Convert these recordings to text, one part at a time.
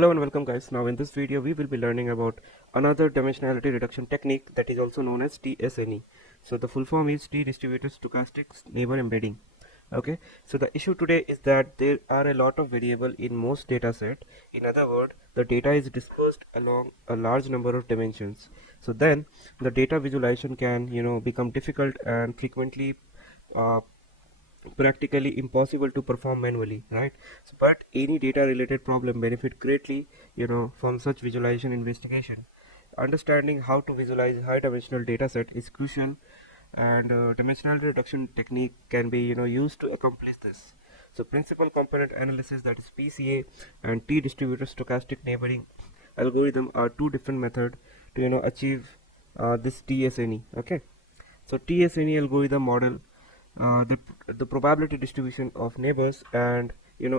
Hello and welcome guys. Now in this video we will be learning about another dimensionality reduction technique that is also known as t-SNE. So the full form is t-distributed stochastic neighbor embedding. Okay, so the issue today is that there are a lot of variable in most data set. In other words, the data is dispersed along a large number of dimensions. So then the data visualization can become difficult and frequently uh, practically impossible to perform manually, right? So, but any data related problem benefit greatly from such visualization investigation. Understanding how to visualize high dimensional data set is crucial, and dimensionality reduction technique can be used to accomplish this. So principal component analysis, that is PCA, and t-distributed stochastic neighboring algorithm are two different methods to achieve this t-SNE. Okay, so t-SNE algorithm model the probability distribution of neighbors and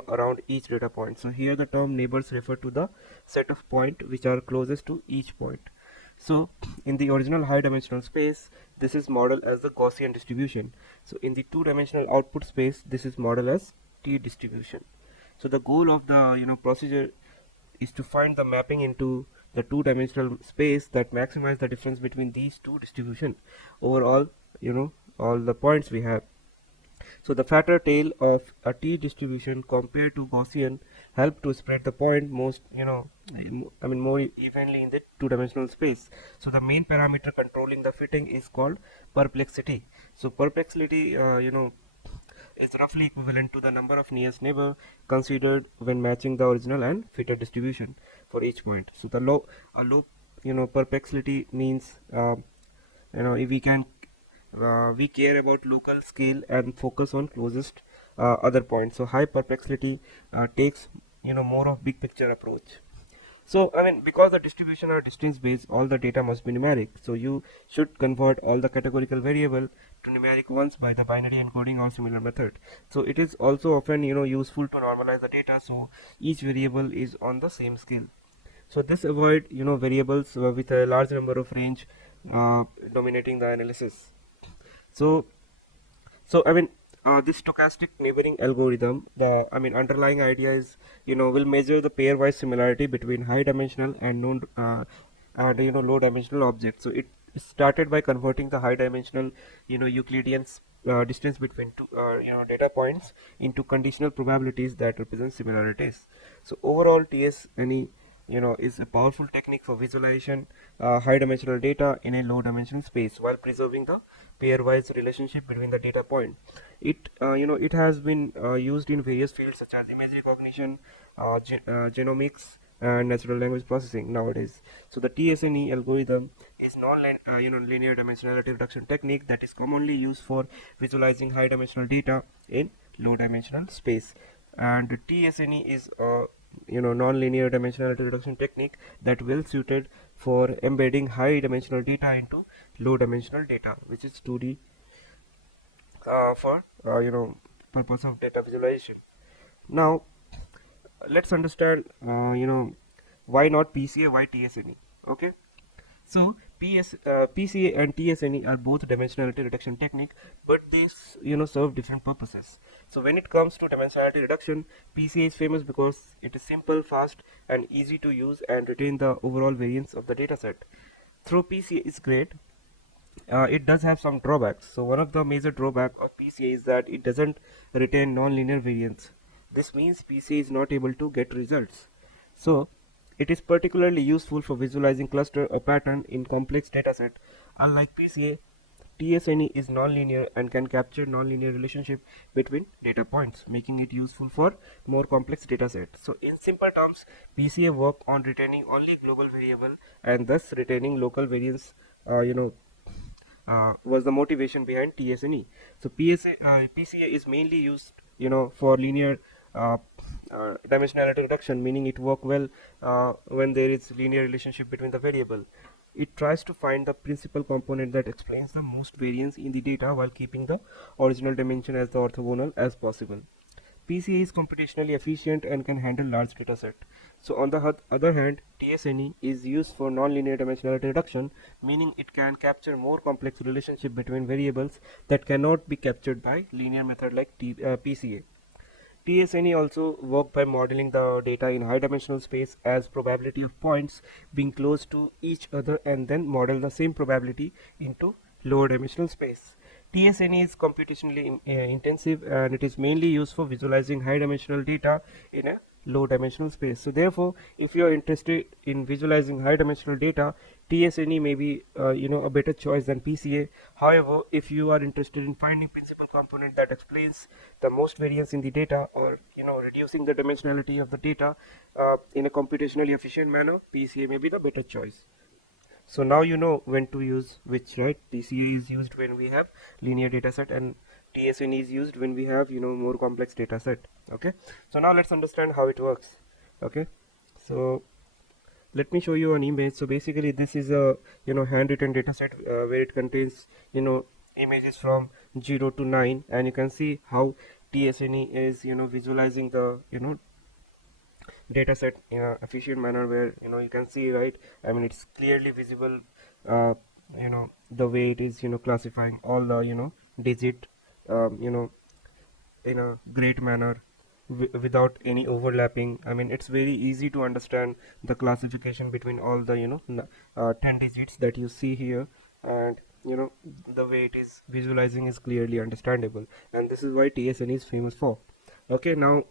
around each data point. So here the term neighbors refer to the set of points which are closest to each point. So in the original high dimensional space, this is modeled as the Gaussian distribution. So in the two dimensional output space, this is modeled as t distribution. So the goal of the procedure is to find the mapping into the two-dimensional space that maximize the difference between these two distribution over all the points we have. So the fatter tail of a t distribution compared to Gaussian help to spread the point more evenly in the two-dimensional space. So the main parameter controlling the fitting is called perplexity. So perplexity is roughly equivalent to the number of nearest neighbor considered when matching the original and fitted distribution for each point. So the low perplexity means if we care about local scale and focus on closest other points. So high perplexity takes more of big picture approach. So because the distribution are distance based, all the data must be numeric. So you should convert all the categorical variable to numeric ones by the binary encoding or similar method. So it is also often useful to normalize the data so each variable is on the same scale. So this avoid variables with a large number of range dominating the analysis. So this stochastic neighboring algorithm, the underlying idea is will measure the pairwise similarity between high dimensional and low dimensional objects. So it started by converting the high dimensional Euclidean distance between two data points into conditional probabilities that represent similarities. So overall, TSNE is a powerful technique for visualization high dimensional data in a low dimensional space while preserving the pairwise relationship between the data point. It has been used in various fields such as image recognition, genomics, and natural language processing nowadays. So the t-SNE algorithm is non-linear dimensionality reduction technique that is commonly used for visualizing high dimensional data in low dimensional space. And the t-SNE is non-linear dimensionality reduction technique that well suited for embedding high dimensional data into low dimensional data, which is 2D for purpose of data visualization. Now let's understand why not PCA, why t-SNE. Okay, so PCA and t-SNE are both dimensionality reduction technique, but they serve different purposes. So when it comes to dimensionality reduction, PCA is famous because it is simple, fast, and easy to use and retain the overall variance of the dataset. Though PCA is great, it does have some drawbacks. So one of the major drawbacks of PCA is that it doesn't retain non-linear variance. This means PCA is not able to get results. So it is particularly useful for visualizing cluster or pattern in complex dataset. Unlike PCA, t-SNE is nonlinear and can capture nonlinear relationship between data points, making it useful for more complex dataset. So in simple terms, PCA work on retaining only global variable and thus retaining local variance was the motivation behind t-SNE. So PCA is mainly used for linear uh, dimensionality reduction, meaning it work well when there is linear relationship between the variable. It tries to find the principal component that explains the most variance in the data while keeping the original dimension as the orthogonal as possible. PCA is computationally efficient and can handle large dataset. So on the other hand, t-SNE is used for nonlinear dimensionality reduction, meaning it can capture more complex relationship between variables that cannot be captured by linear method like PCA. t-SNE also work by modeling the data in high dimensional space as probability of points being close to each other, and then model the same probability into lower dimensional space. t-SNE is computationally intensive, and it is mainly used for visualizing high dimensional data in a low dimensional space. So therefore, if you are interested in visualizing high dimensional data, t-SNE may be a better choice than PCA. However, if you are interested in finding principal component that explains the most variance in the data, or reducing the dimensionality of the data in a computationally efficient manner, PCA may be the better choice. So now you know when to use which, right? PCA is used when we have linear data set, and t-SNE is used when we have more complex data set. Okay, so now let's understand how it works. Okay, so let me show you an image. So basically this is a handwritten data set where it contains images from 0 to 9, and you can see how t-SNE is visualizing the data set in a efficient manner, where you can see, right? I mean, it's clearly visible, uh, the way it is classifying all the digit in a great manner without any overlapping. I mean, it's very easy to understand the classification between all the 10 digits that you see here, and the way it is visualizing is clearly understandable, and this is why t-SNE is famous for. Okay, now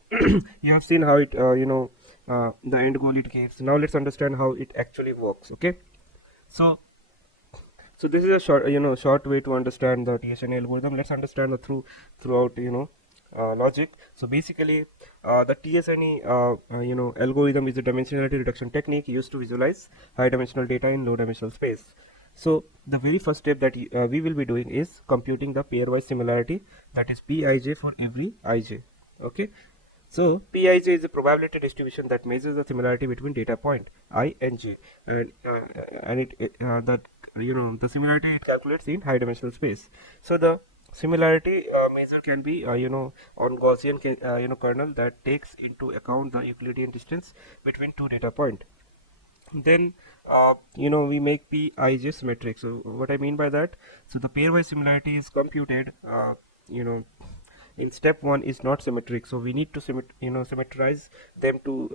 you have seen how it the end goal it gives. Now let's understand how it actually works. Okay, so this is a short way to understand the t-SNE algorithm. Let's understand the throughout logic. So basically, the t-SNE algorithm is a dimensionality reduction technique used to visualize high dimensional data in low dimensional space. So the very first step that we will be doing is computing the pairwise similarity, that is Pij for every ij. Okay, so Pij is a probability distribution that measures the similarity between data point I and j, and that the similarity it calculates in high dimensional space. So the similarity measure can be on Gaussian kernel that takes into account the Euclidean distance between two data point. Then we make Pij symmetric. So what I mean by that, so the pairwise similarity is computed in step 1 is not symmetric, so we need to symmetrize them to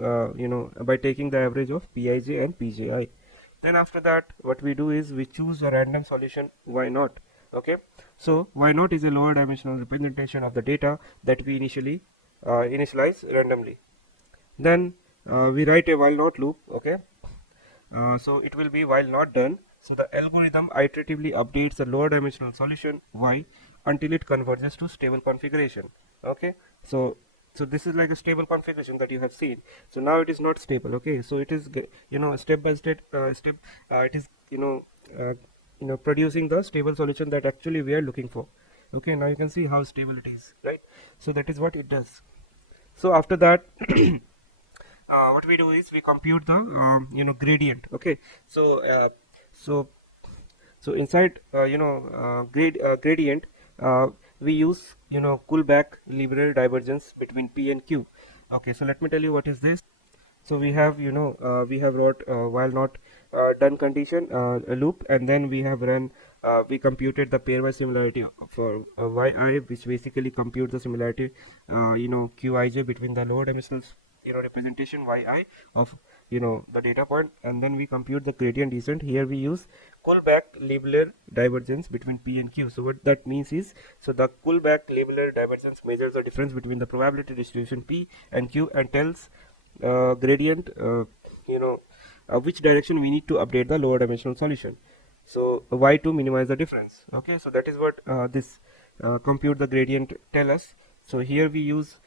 by taking the average of Pij and Pji. Then after that, what we do is we choose a random solution y naught. Okay, so y naught is a lower dimensional representation of the data that we initialize randomly. Then we write a while not loop. Okay, so it will be while not done. So the algorithm iteratively updates the lower dimensional solution y until it converges to stable configuration. Okay, so this is like a stable configuration that you have seen. So now it is not stable. Okay, so it is step by step it is producing the stable solution that actually we are looking for. Okay, now you can see how stable it is, right? So that is what it does. So after that what we do is we compute the gradient. Okay, so so inside gradient we use Kullback linear divergence between P and Q. Okay, so let me tell you what is this. So we have we have wrote while not done condition a loop, and then we have run we computed the pairwise similarity for yi, which basically compute the similarity Qij between the lower dimensional representation yi of the data point, and then we compute the gradient descent. Here we use Kullback linear divergence between P and Q. So what that means is, so the Kullback linear divergence measures the difference between the probability distribution P and Q and tells gradient which direction we need to update the lower dimensional solution, so y to minimize the difference. Okay, so that is what this compute the gradient tell us. So here we use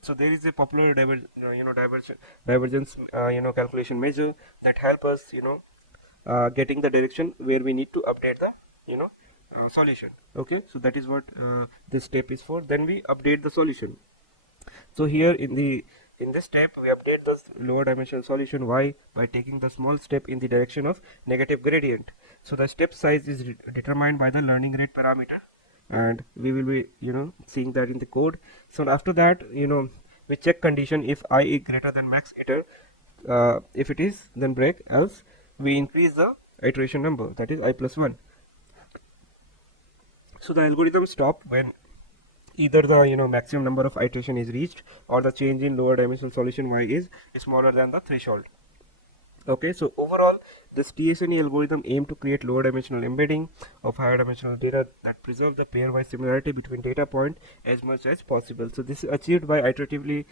so there is a popular divergence calculation measure that help us getting the direction where we need to update the solution. Okay, so that is what this step is for. Then we update the solution. So here in this step we update the lower dimensional solution y by taking the small step in the direction of negative gradient. So the step size is determined by the learning rate parameter, and we will be seeing that in the code. So after that we check condition if I is greater than max iter. If it is, then break, else we increase the iteration number, that is I plus 1. So the algorithm stop when either the maximum number of iteration is reached, or the change in lower dimensional solution y is smaller than the threshold. Okay, so overall, this t-SNE algorithm aim to create lower dimensional embedding of higher dimensional data that preserve the pairwise similarity between data point as much as possible. So this is achieved by iteratively,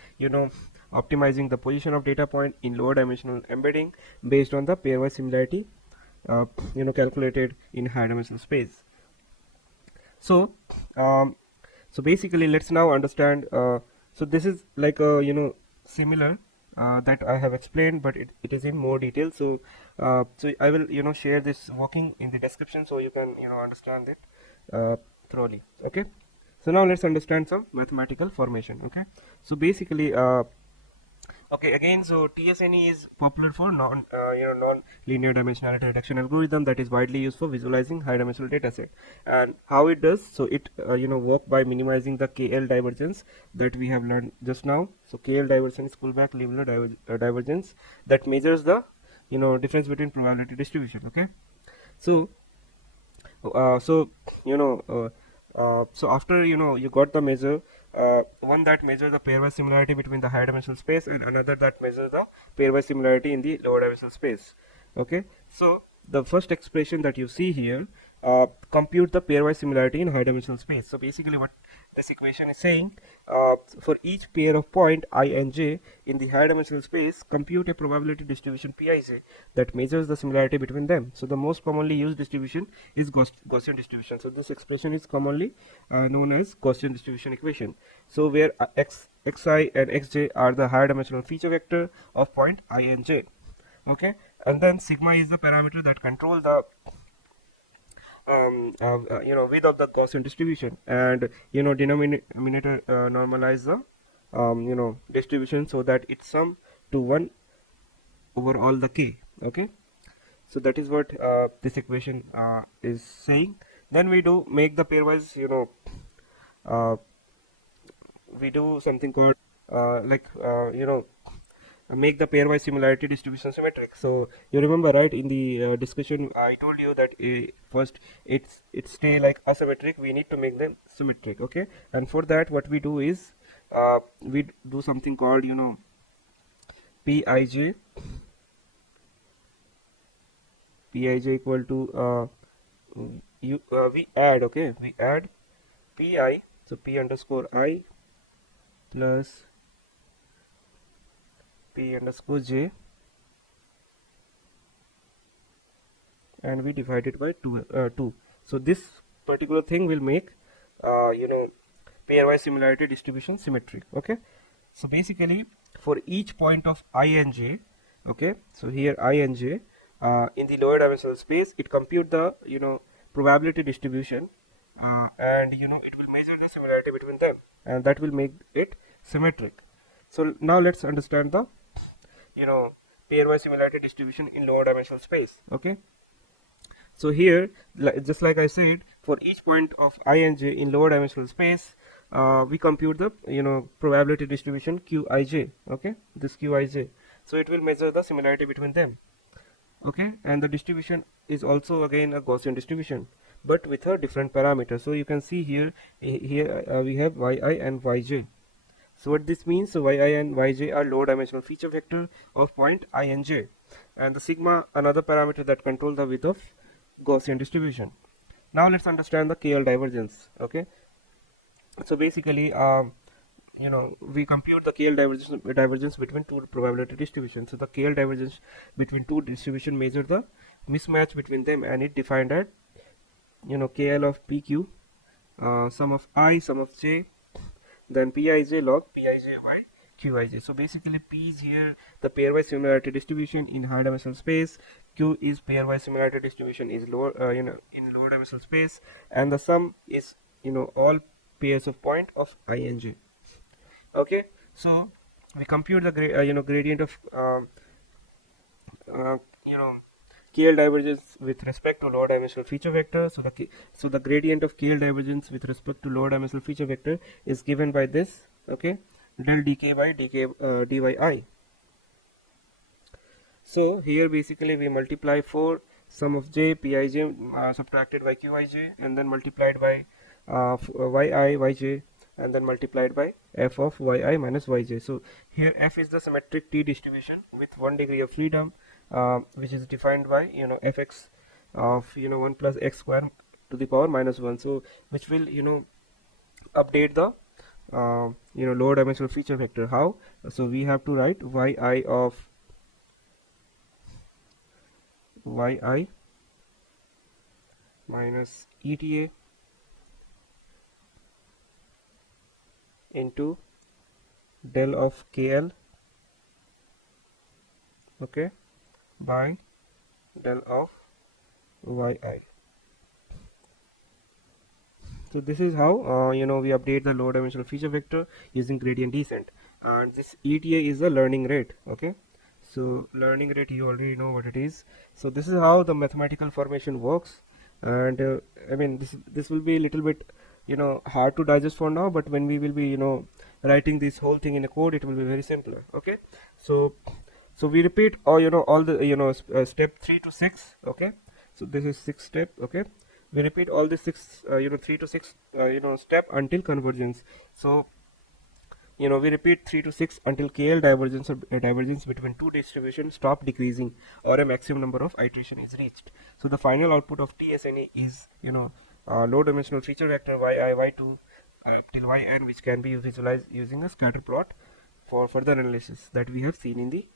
optimizing the position of data point in lower dimensional embedding based on the pairwise similarity, calculated in higher dimensional space. So, so basically, let's now understand. So this is like a similar that I have explained, but it is in more detail. So so I will share this working in the description so you can understand it thoroughly. Okay. So now let's understand some mathematical formation. Okay. So basically, okay, again, so t-SNE is popular for non-linear dimensionality reduction algorithm that is widely used for visualizing high dimensional data set. And how it does, so it work by minimizing the KL divergence that we have learned just now. So KL divergence is Kullback Leibler divergence that measures the difference between probability distribution. Okay, so so so after you got the measure, one that measures the pairwise similarity between the higher dimensional space and another that measures the pairwise similarity in the lower dimensional space. Okay, so the first expression that you see here compute the pairwise similarity in high dimensional space. So basically what this equation is saying, for each pair of point I and j in the higher dimensional space, compute a probability distribution Pij that measures the similarity between them. So the most commonly used distribution is Gaussian distribution. So this expression is commonly known as Gaussian distribution equation. So where xi and xj are the higher dimensional feature vector of point I and j. Okay, and then sigma is the parameter that control the width of the Gaussian distribution, and denominator normalize the distribution so that it sum to 1 over all the k. Okay, so that is what this equation is saying. Then we do make the pairwise, we do something called make the pairwise similarity distribution symmetric. So you remember, right, in the discussion I told you that first it stay like asymmetric, we need to make them symmetric. Okay, and for that what we do is we do something called Pij equal to we add, okay, we add Pi, so P underscore I plus P underscore j, and we divide it by 2. So this particular thing will make pairwise similarity distribution symmetric. Okay, so basically for each point of I and j, okay, so here I and j in the lower dimensional space, it compute the probability distribution, and it will measure the similarity between them, and that will make it symmetric. So now let's understand the pairwise similarity distribution in lower dimensional space. Okay, so here just like I said, for each point of I and j in lower dimensional space, we compute the probability distribution Qij. Okay, this Qij, so it will measure the similarity between them. Okay, and the distribution is also again a Gaussian distribution, but with a different parameter. So you can see here we have yi and yj. So what this means, so yi and yj are low dimensional feature vector of point I and j, and the sigma another parameter that control the width of Gaussian distribution. Now let's understand the KL divergence. Okay, so basically we compute the KL divergence between two probability distributions. So the KL divergence between two distribution measure the mismatch between them, and it defined at KL of PQ, sum of I, sum of j, then Pij log Pij by Qij. So basically P is here the pairwise similarity distribution in high dimensional space, Q is pairwise similarity distribution is lower in lower dimensional space, and the sum is all pairs of point of I and j. Okay, so we compute the gradient of KL divergence with respect to lower dimensional feature vector. So the gradient of KL divergence with respect to lower dimensional feature vector is given by this. Okay, del dk by dyi. So here basically we multiply for sum of j Pij subtracted by Qij, and then multiplied by yi yj, and then multiplied by f of yi minus yj. So here f is the symmetric t distribution with 1 degree of freedom, which is defined by fx of 1 plus x square to the power minus 1. So which will update the lower dimensional feature vector. How? So we have to write yi of yi minus eta into del of kl, okay, by del of yi. So this is how we update the lower dimensional feature vector using gradient descent, and this ETA is the learning rate. Okay, so learning rate, you already know what it is. So this is how the mathematical formation works, and I mean this will be a little bit hard to digest for now, but when we will be writing this whole thing in a code, it will be very simpler. Okay, so we repeat all the step 3 to 6. Okay, so this is 6th step. Okay, we repeat all the 3 to 6 step until convergence. So we repeat 3 to 6 until KL divergence between two distributions stop decreasing or a maximum number of iteration is reached. So the final output of t-SNE is low dimensional feature vector yi y2 till yn, which can be visualized using a scatter plot for further analysis that we have seen in the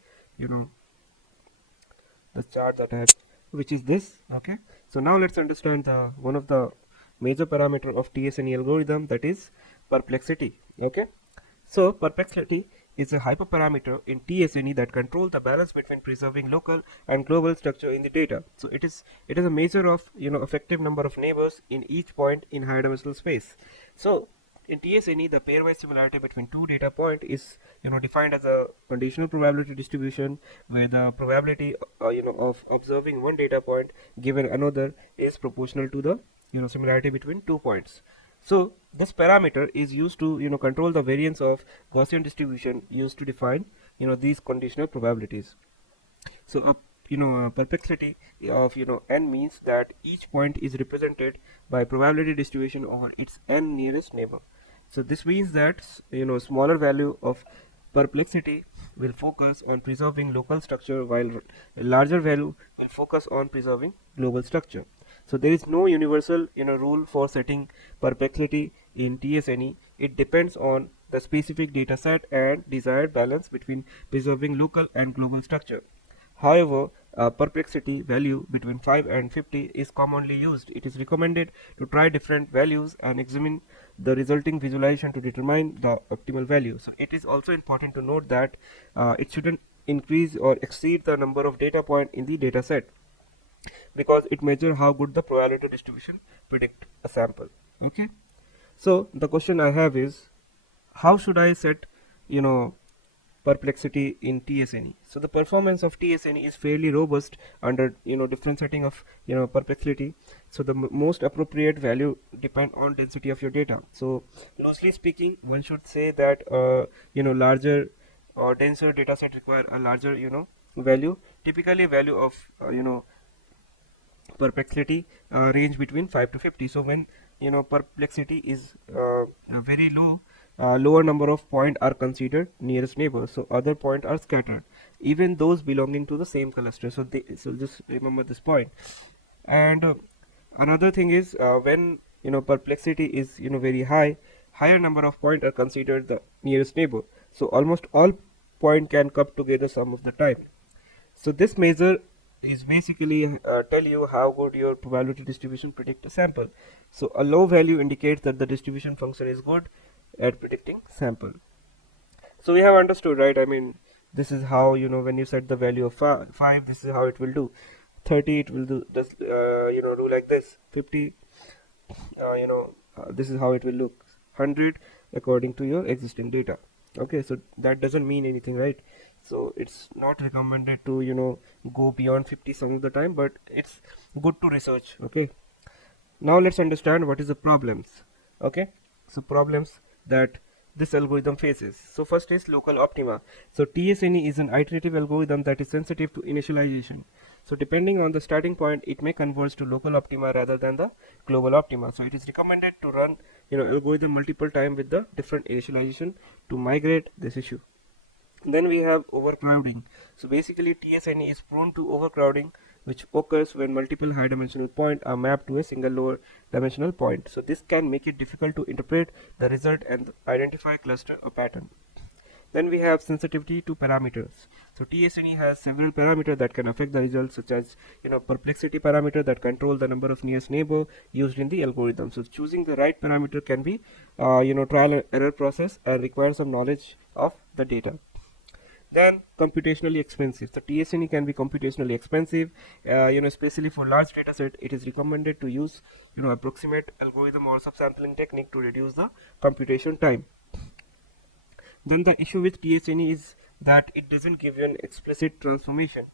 the chart that I have, which is this. Okay, so now let's understand one of the major parameter of t-SNE algorithm, that is perplexity. Okay, so perplexity is a hyperparameter in t-SNE that controls the balance between preserving local and global structure in the data. So it is a measure of effective number of neighbors in each point in higher dimensional space. So in t-SNE, the pairwise similarity between two data point is defined as a conditional probability distribution, where the probability of observing one data point given another is proportional to the similarity between 2 points. So this parameter is used to control the variance of Gaussian distribution used to define these conditional probabilities. So perplexity of n means that each point is represented by probability distribution over its n nearest neighbor. So this means that smaller value of perplexity will focus on preserving local structure, while a larger value will focus on preserving global structure. So there is no universal rule for setting perplexity in t-SNE. It depends on the specific data set and desired balance between preserving local and global structure. However, perplexity value between 5 and 50 is commonly used. It is recommended to try different values and examine the resulting visualization to determine the optimal value. So it is also important to note that it shouldn't increase or exceed the number of data points in the data set, because it measures how good the probability distribution predict a sample. Okay, so the question I have is, how should I set perplexity in t-SNE? So the performance of t-SNE is fairly robust under different setting of perplexity. So the most appropriate value depend on density of your data. So loosely speaking, one should say that larger or denser data set require a larger value. Typically value of perplexity range between 5 to 50. So when perplexity is very low, lower number of points are considered nearest neighbor, so other points are scattered, even those belonging to the same cluster. So just remember this point. And another thing is when perplexity is very high, higher number of points are considered the nearest neighbor, so almost all points can come together some of the time. So this measure is basically tell you how good your probability distribution predict a sample. So a low value indicates that the distribution function is good at predicting sample. So we have understood, right? I mean, this is how when you set the value of 5, this is how it will do. 30, it will do just do like this. 50, this is how it will look. 100 according to your existing data. Okay, so that doesn't mean anything, right? So it's not recommended to go beyond 50 some of the time, but it's good to research. Okay, now let's understand what is the problems. Okay, so problems that this algorithm faces. So first is local optima. So t-SNE is an iterative algorithm that is sensitive to initialization. So depending on the starting point, it may converge to local optima rather than the global optima. So it is recommended to run algorithm multiple time with the different initialization to migrate this issue. Then we have overcrowding. So basically t-SNE is prone to overcrowding, which occurs when multiple high dimensional points are mapped to a single lower dimensional point. So this can make it difficult to interpret the result and identify cluster or pattern. Then we have sensitivity to parameters. So t-SNE has several parameters that can affect the results, such as perplexity parameter that control the number of nearest neighbor used in the algorithm. So choosing the right parameter can be trial and error process and require some knowledge of the data. Then computationally expensive. So t-SNE can be computationally expensive, especially for large data set. It is recommended to use approximate algorithm or subsampling technique to reduce the computation time. Then the issue with t-SNE is that it doesn't give you an explicit transformation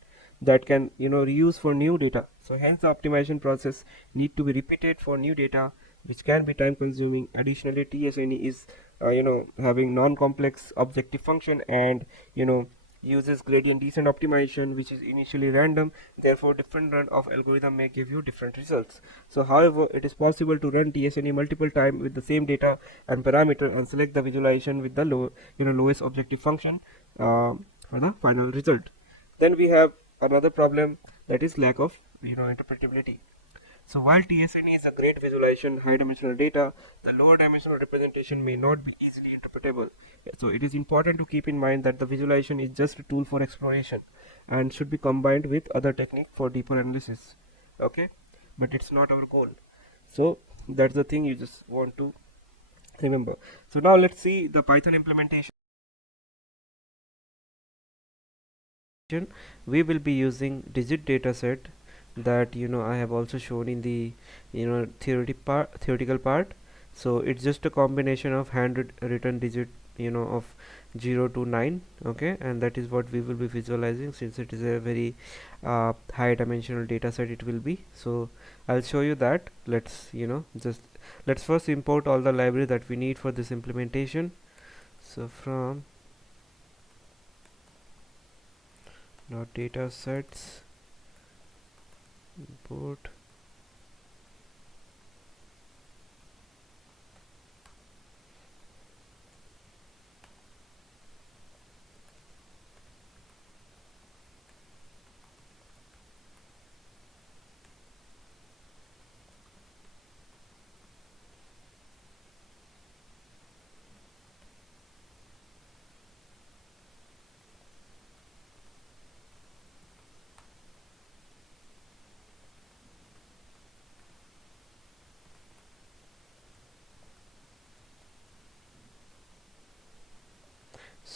that can reuse for new data. So hence the optimization process need to be repeated for new data, which can be time consuming. Additionally, t-SNE is having non-complex objective function and uses gradient descent optimization, which is initially random. Therefore different run of algorithm may give you different results. So however, it is possible to run t-SNE multiple times with the same data and parameter and select the visualization with the lowest objective function for the final result. Then we have another problem, that is lack of interpretability. So while t-SNE is a great visualization high dimensional data, the lower dimensional representation may not be easily interpretable. So it is important to keep in mind that the visualization is just a tool for exploration and should be combined with other technique for deeper analysis. Okay, but it's not our goal. So that's the thing you just want to remember. So now let's see the Python implementation. We will be using digit dataset that I have also shown in the theoretical part. So it's just a combination of handwritten digit of 0 to 9. Okay, and that is what we will be visualizing, since it is a very high dimensional data set it will be. So I'll show you that. Let's first import all the library that we need for this implementation. So from datasets import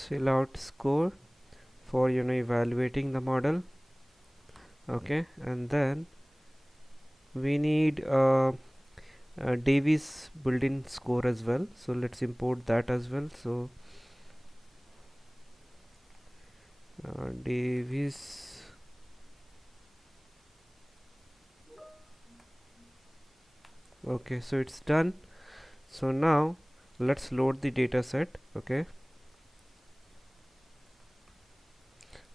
fill out score for evaluating the model. Okay, and then we need Davis built-in score as well, so let's import that as well. So Davis okay, so it's done. So now let's load the data set.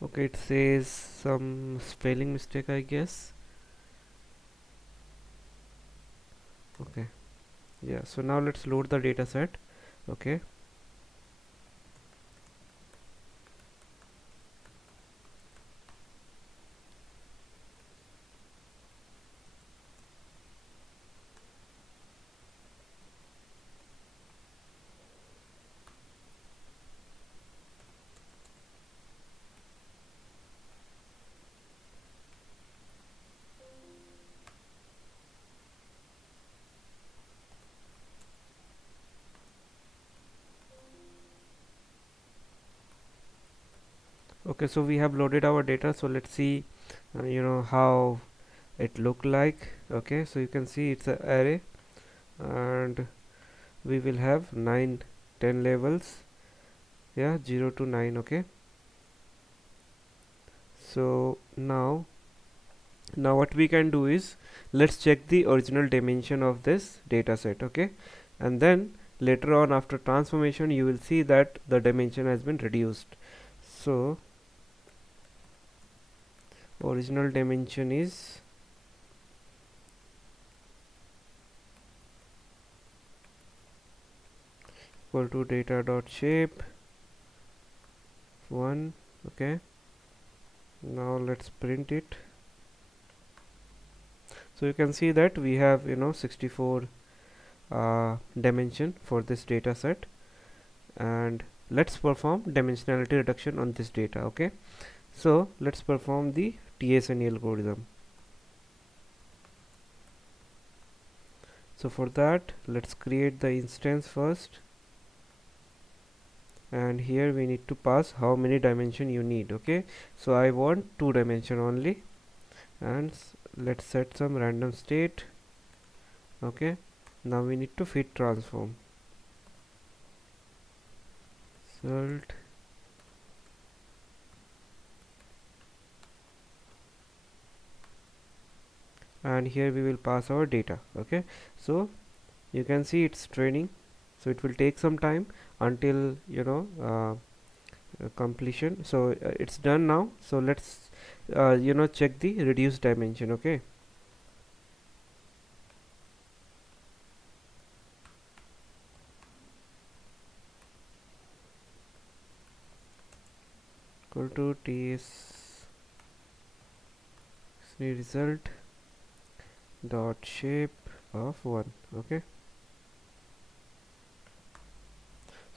Okay, it says some spelling mistake, I guess. Okay, yeah, so now let's load the data set. Okay, so we have loaded our data. So let's see how it look like. Okay, so you can see it's an array and we will have 10 levels, yeah, 0 to 9. Okay, so now what we can do is, let's check the original dimension of this data set. Okay, and then later on after transformation you will see that the dimension has been reduced. So original dimension is equal to data dot shape 1. Okay, now let's print it. So you can see that we have 64 dimension for this data set, and let's perform dimensionality reduction on this data. Okay, so let's perform the t-SNE algorithm. So for that, let's create the instance first, and here we need to pass how many dimension you need. Okay, so I want 2 dimension only, and let's set some random state. Okay, now we need to fit transform result, and here we will pass our data. Okay, so you can see it's training, so it will take some time until completion. So it's done now, so let's check the reduced dimension. Okay, equal to t-SNE result dot shape of 1. Okay,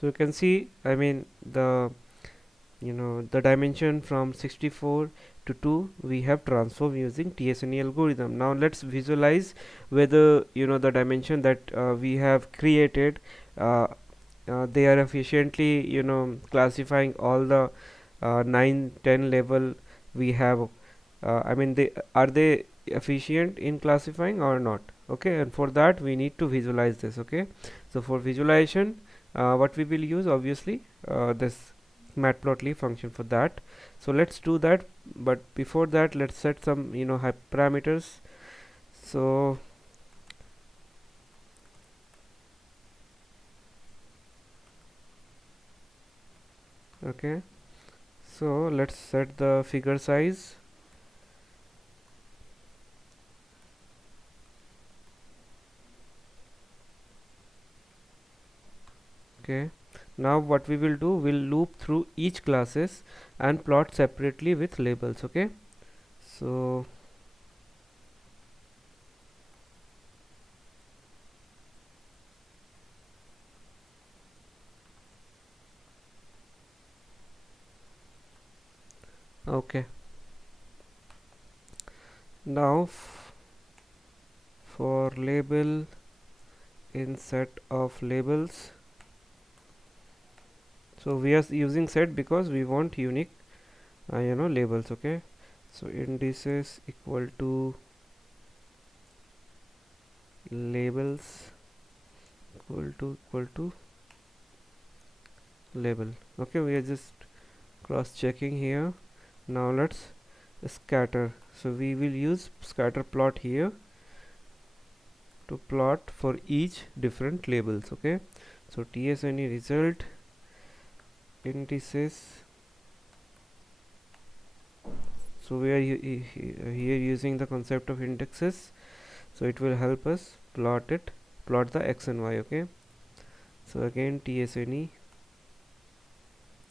so you can see, I mean, the dimension from 64 to 2 we have transformed using t-SNE algorithm. Now let's visualize whether the dimension that we have created, they are efficiently classifying all the 9 10 level we have. I mean, they efficient in classifying or not? Okay, and for that we need to visualize this. Okay, so for visualization, what we will use, obviously, this matplotlib function for that. So let's do that, but before that let's set some parameters. So okay, so let's set the figure size. Okay, now what we will do, we'll loop through each classes and plot separately with labels. Okay, so okay, now for label in set of labels, so we are using set because we want unique labels. Okay, so indices equal to labels equal to label. Okay, we are just cross checking here. Now let's scatter, so we will use scatter plot here to plot for each different labels. Okay, so t-SNE result indices, so we are here using the concept of indexes, so it will help us plot the x and y. Okay, so again t-SNE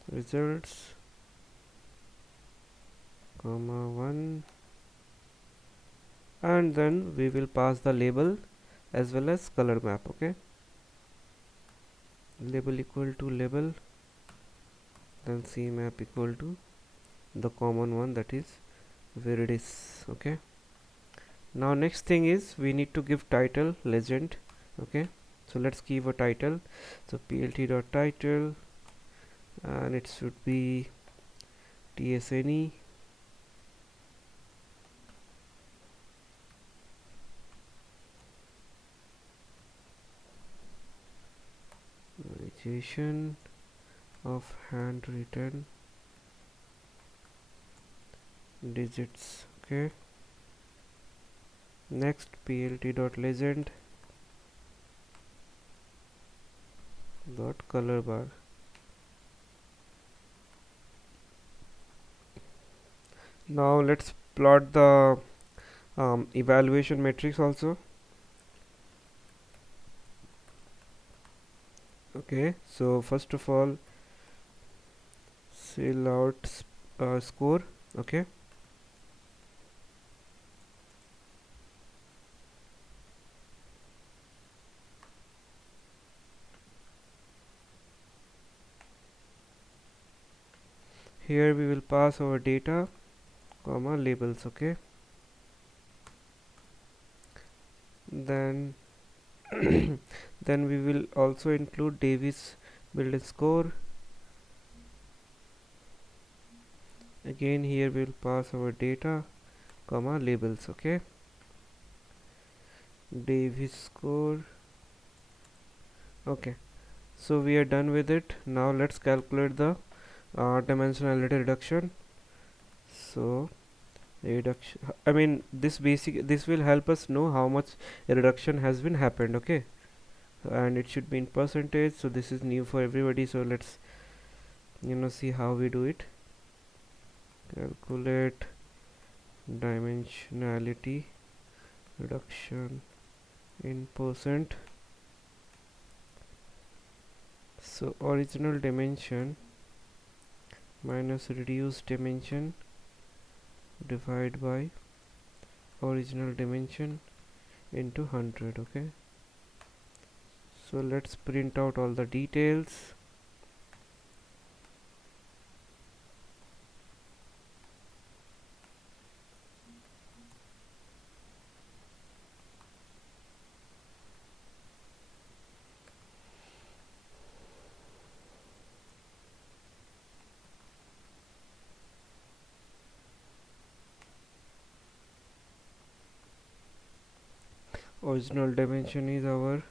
results comma 1, and then we will pass the label as well as color map. Okay, label equal to label, then c map equal to the common one, that is viridis. Okay, now next thing is we need to give title legend. Okay, so let's give a title, so plt.title, and it should be t-SNE validation of handwritten digits. Okay, next plt.legend dot color bar. Now let's plot the evaluation matrix also. Okay, so first of all, fill out score. Okay, here we will pass our data comma labels. Okay, then then we will also include Davis build-in score. Again here we will pass our data comma labels. Okay, Davis score. Okay, so we are done with it. Now let's calculate the dimensionality reduction. So reduction, I mean this will help us know how much reduction has been happened. Okay, and it should be in percentage, so this is new for everybody. So let's see how we do it. Calculate dimensionality reduction in percent. So original dimension minus reduced dimension divided by original dimension into 100. Okay, so let's print out all the details. Original dimension is our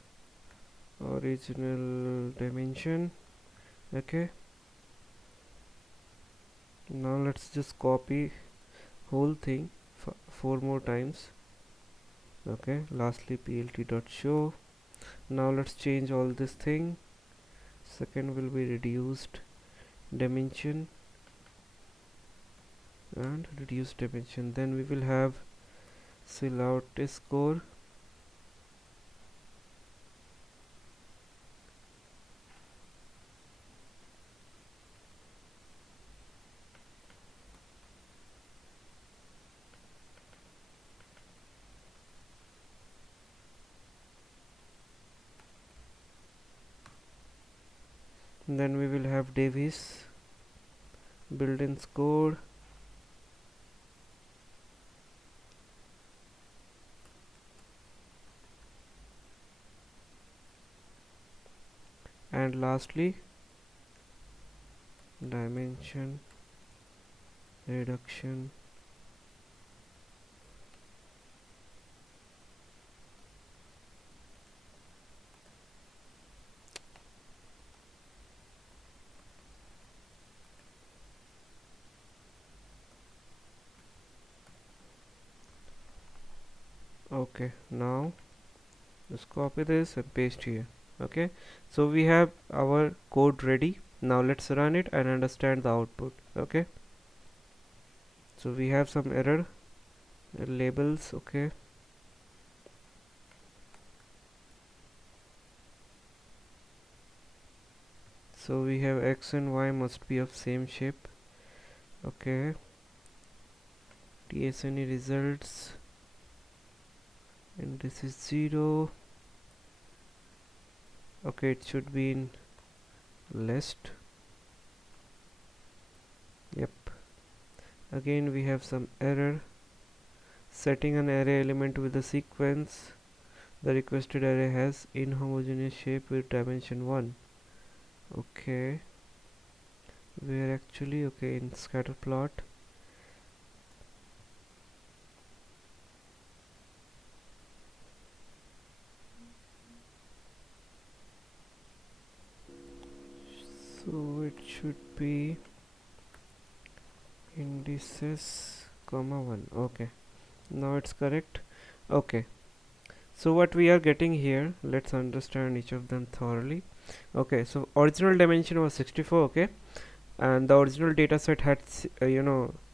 original dimension. Okay, now let's just copy whole thing 4 more times. Okay, lastly plt.show. Now let's change all this thing. Second will be reduced dimension and reduced dimension. Then we will have fill out a score. Then we will have Davis built-in score. And lastly dimension reduction okay. Now just copy this and paste here. Okay, so we have our code ready. Now let's run it and understand the output. Okay, so we have some error labels. Okay, so we have x and y must be of same shape. Okay, t-SNE results, and this is 0. Okay, it should be in list. Yep, again we have some error setting an array element with the sequence. The requested array has inhomogeneous shape with dimension 1. Okay, where actually, okay, in scatter plot. So it should be indices comma 1. Okay, now it's correct. Okay, so what we are getting here, let's understand each of them thoroughly. Okay, so original dimension was 64. Okay, and the original dataset had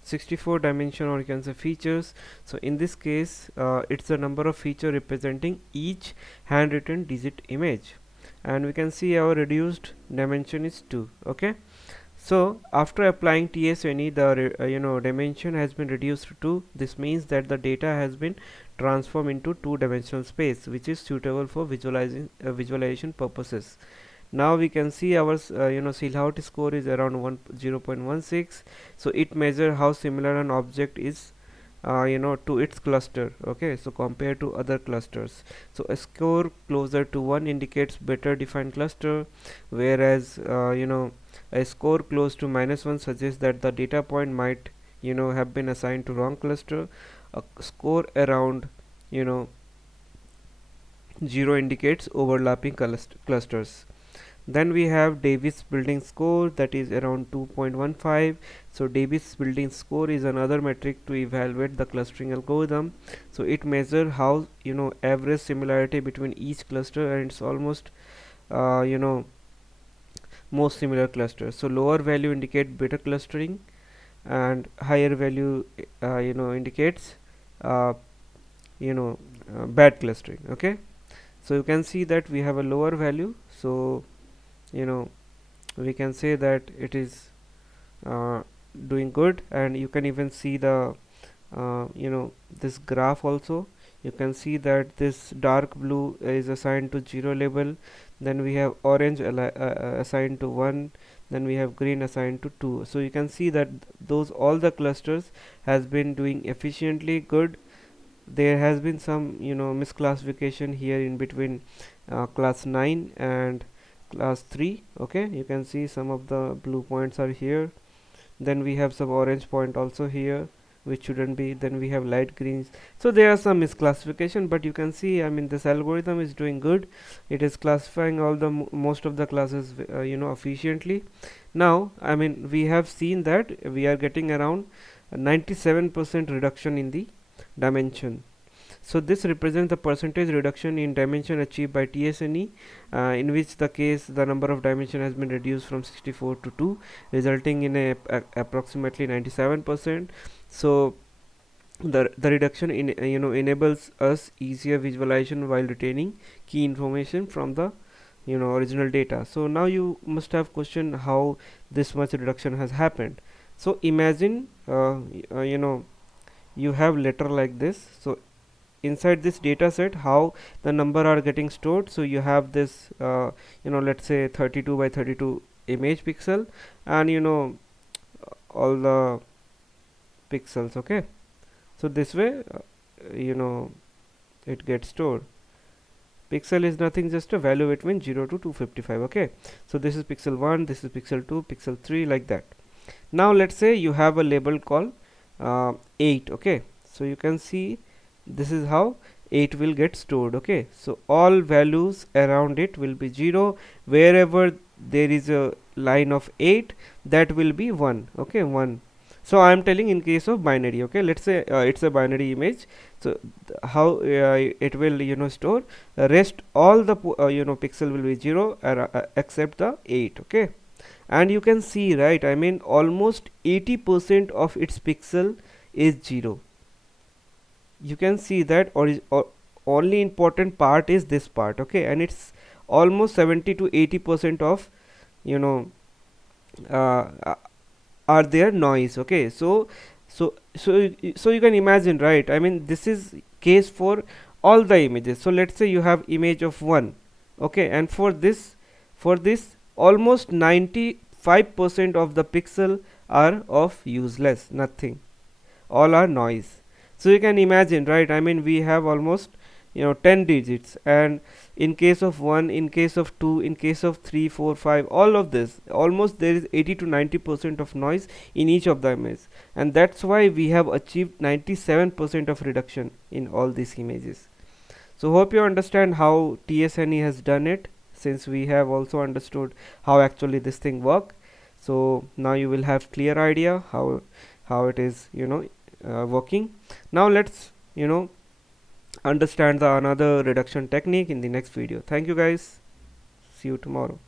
64 dimension, or you can say features. So in this case it's the number of feature representing each handwritten digit image, and we can see our reduced dimension is 2. Okay, so after applying t-SNE, the dimension has been reduced to 2. This means that the data has been transformed into two-dimensional space, which is suitable for visualization purposes. Now we can see our similarity score is around 0.16. So it measures how similar an object is to its cluster. Okay, so compared to other clusters, so a score closer to 1 indicates better defined cluster, whereas a score close to -1 suggests that the data point might have been assigned to wrong cluster. A score around 0 indicates overlapping clusters. Then we have Davis building score, that is around 2.15. So Davis building score is another metric to evaluate the clustering algorithm. So it measures how average similarity between each cluster, and it's almost most similar clusters. So lower value indicate better clustering, and higher value indicates bad clustering. Okay, so you can see that we have a lower value, so we can say that it is doing good. And you can even see the this graph also. You can see that this dark blue is assigned to 0 label, then we have orange assigned to 1, then we have green assigned to 2. So you can see that those all the clusters has been doing efficiently good. There has been some misclassification here in between class 9 and class 3. Okay, you can see some of the blue points are here, then we have some orange point also here which shouldn't be, then we have light greens. So there are some misclassification, but you can see, I mean, this algorithm is doing good. It is classifying all the most of the classes efficiently. Now I mean, we have seen that we are getting around 97% reduction in the dimension. So this represents the percentage reduction in dimension achieved by t-SNE, in which the case the number of dimension has been reduced from 64 to 2, resulting in approximately 97%. So the reduction in enables us easier visualization while retaining key information from the original data. So now you must have questioned how this much reduction has happened. So imagine you have letter like this. So inside this data set, how the number are getting stored. So you have this let's say 32 by 32 image pixel, and all the pixels. Okay, so this way it gets stored. Pixel is nothing, just a value between 0 to 255. Okay, so this is pixel 1, this is pixel 2, pixel 3, like that. Now let's say you have a label called 8. Okay, so you can see this is how 8 will get stored. Okay, so all values around it will be 0. Wherever there is a line of 8, that will be 1. Okay, 1. So I am telling in case of binary. Okay, let's say it's a binary image. So how it will store, rest all the pixel will be 0 except the 8. Okay, and you can see, right, I mean, almost 80% of its pixel is 0. You can see that only important part is this part. Okay, and it's almost 70 to 80% of are there noise. Okay, so you can imagine, right, I mean, this is case for all the images. So let's say you have image of 1. Okay, and for this almost 95% of the pixel are of useless, nothing, all are noise. So you can imagine, right, I mean, we have almost 10 digits, and in case of 1, in case of 2, in case of 3, 4, 5, all of this, almost there is 80 to 90% of noise in each of the images, and that's why we have achieved 97% of reduction in all these images. So hope you understand how t-SNE has done it, since we have also understood how actually this thing work. So now you will have clear idea how it is working. Now let's understand the another reduction technique in the next video. Thank you guys, see you tomorrow.